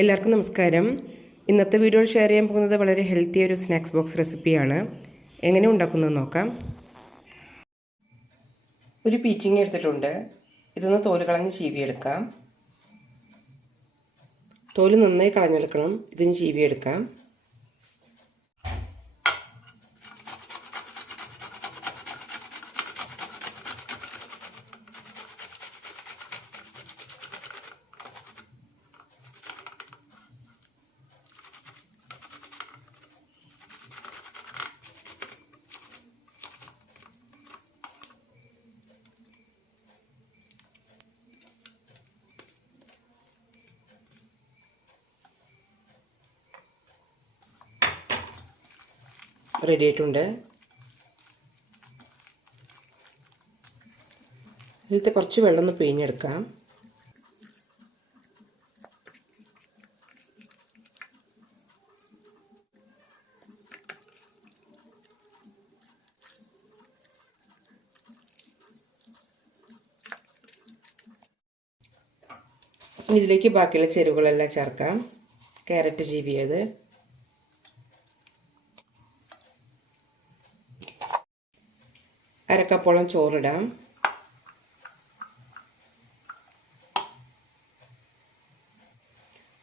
എല്ലാവർക്കും നമസ്കാരം. ഇന്നത്തെ വീഡിയോയിൽ ഷെയർ ചെയ്യാൻ പോകുന്നത് വളരെ ഹെൽത്തി ഒരു സ്നാക്സ് ബോക്സ് റെസിപ്പിയാണ് എങ്ങനെ ഉണ്ടാക്കുന്നത് നോക്കാം. ഒരു പീച്ചിങ് എടുത്തിട്ടുണ്ട്. ഇതൊന്ന് തോൽ കളഞ്ഞ് ചീവിയെടുക്കാം. തോൽ നന്നായി കളഞ്ഞെടുക്കണം. ഇതിന് ചീവിയെടുക്കാം. റെഡി ആയിട്ടുണ്ട്. ഇതിലത്തെ കുറച്ച് വെള്ളം ഒന്ന് പിഴിഞ്ഞെടുക്കാം. ഇതിലേക്ക് ബാക്കിയുള്ള ചേരുവകളെല്ലാം ചേർക്കാം. ക്യാരറ്റ് ചീവിയത്. അരക്കപ്പോളം ചോറിടാം.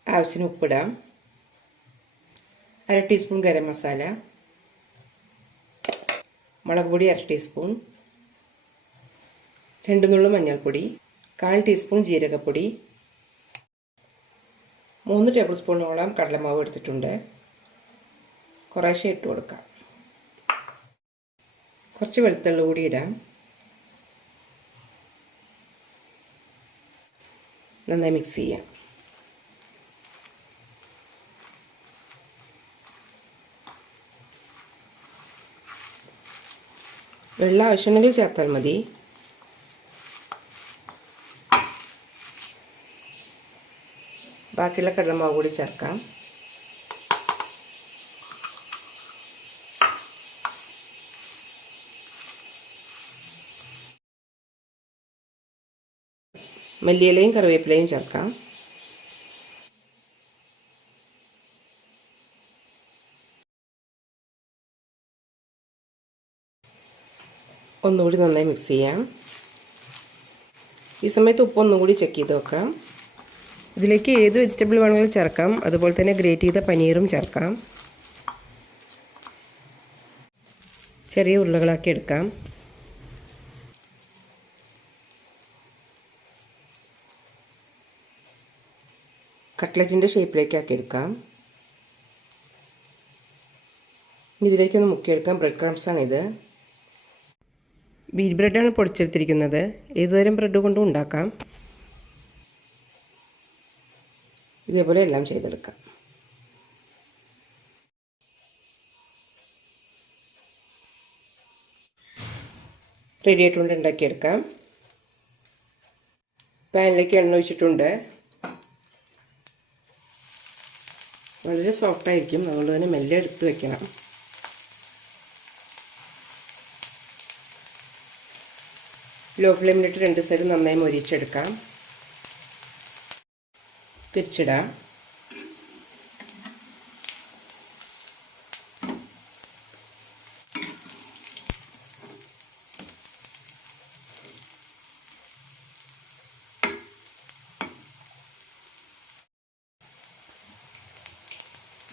ആവശ്യത്തിന് ഉപ്പിടാം. അര ടീസ്പൂൺ ഗരം മസാല. മുളക് പൊടി അര ടീസ്പൂൺ. രണ്ട് നുള്ളു മഞ്ഞൾപ്പൊടി. കാൽ ടീസ്പൂൺ ജീരകപ്പൊടി. മൂന്ന് ടേബിൾ സ്പൂണോളം കടലമാവ് എടുത്തിട്ടുണ്ട്. കുറേശ്ശെ ഇട്ട് കൊടുക്കാം. കുറച്ച് വെളുത്തുള്ളി കൂടി ഇടാം. നന്നായി മിക്സ് ചെയ്യാം. വെള്ളം ആവശ്യമുണ്ടെങ്കിൽ ചേർത്താൽ മതി. ബാക്കിയുള്ള കടലമാവ് കൂടി ചേർക്കാം. മല്ലിയിലയും കറിവേപ്പിലയും ചേർക്കാം. ഒന്നുകൂടി നന്നായി മിക്സ് ചെയ്യാം. ഈ സമയത്ത് ഉപ്പ് ഒന്നുകൂടി ചെക്ക് ചെയ്ത് വെക്കാം. ഇതിലേക്ക് ഏത് വെജിറ്റബിൾ വേണമെങ്കിലും ചേർക്കാം. അതുപോലെ തന്നെ ഗ്രേറ്റ് ചെയ്ത പനീറും ചേർക്കാം. ചെറിയ ഉരുളകളാക്കി എടുക്കാം. കട്ട്ലറ്റിന്റെ ഷേപ്പിലേക്ക് ആക്കി എടുക്കാം ഇതിലേക്കൊന്ന് മുക്കിയെടുക്കാം. ബ്രെഡ് ക്രംസാണിത്. വീറ്റ് ബ്രെഡാണ് പൊടിച്ചെടുത്തിരിക്കുന്നത്. ഏതുതരം ബ്രെഡ് കൊണ്ടും ഉണ്ടാക്കാം. ഇതേപോലെ എല്ലാം ചെയ്തെടുക്കാം. റെഡി ആയിട്ടുണ്ട്. ഉണ്ടാക്കിയെടുക്കാം. പാനിലേക്ക് എണ്ണ ഒഴിച്ചിട്ടുണ്ട്. വളരെ സോഫ്റ്റായിരിക്കും അതുകൊണ്ട് തന്നെ മെല്ലെ എടുത്ത് വെക്കണം. ലോ ഫ്ലെയിമിലിട്ട് രണ്ട് സൈഡ് നന്നായി മൊരിച്ചെടുക്കാം. തിരിച്ചിടാം.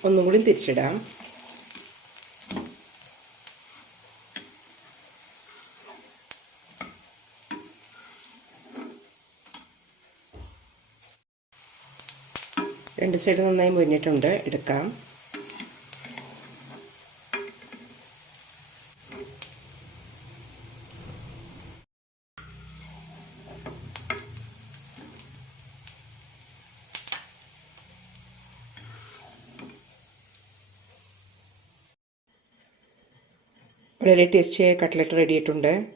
ഒന്നും കൂടി തിരിച്ചിടാം. രണ്ട് സൈഡ് നന്നായി മുരിഞ്ഞിട്ടുണ്ട്. എടുക്കാം. വളരെ ടേസ്റ്റിയായ കട്ട്ലറ്റ് റെഡി ആയിട്ടുണ്ട്.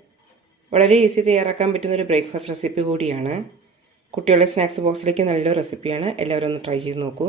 വളരെ ഈസി തയ്യാറാക്കാൻ പറ്റുന്ന ഒരു ബ്രേക്ക്ഫാസ്റ്റ് റെസിപ്പി കൂടിയാണ്. കുട്ടികളുടെ സ്നാക്സ് ബോക്സിലേക്ക് നല്ലൊരു റെസിപ്പിയാണ് എല്ലാവരും ഒന്ന് ട്രൈ ചെയ്ത് നോക്കൂ.